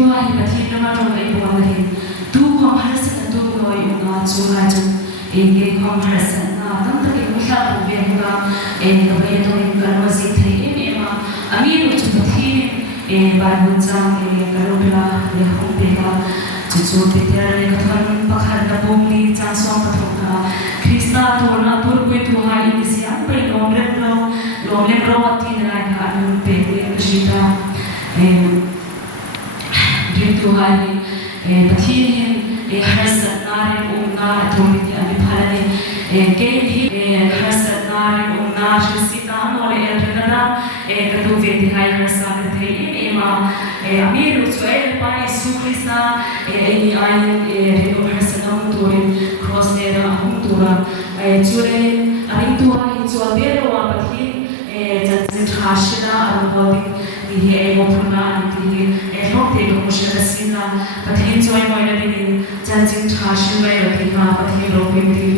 tua hi pathi nama ro ei bo na hin tu khom har sa tu noi na chu ha chu e ke khom har sa na tam ta ke musha bu be ga e no be to in ka no si the e ma ami ru chu pathi e ba bu chang e ka ro la le khom be ga chu chu te te le ka than pakhan na bom ni chang som pa thok na krista to na tur ko tu ha in si an pe lom le ro ti na ka nu pe ke shita tu hai pathin harsa nare umna thomiti ami phalani ke hi harsa nare umna sita no le elrana kadu ve hai harsa ke thei ema ami ru choi pa isu krista ni ai ru harsa nam turin cross era hum tura chure ari tu hai chu avero wa pathin jatsin khashina anubhavi ni he emo phuna ni Hokte ko musha sina pathin joy moina ni janjing thashin mai rathi ma pathin ropim ti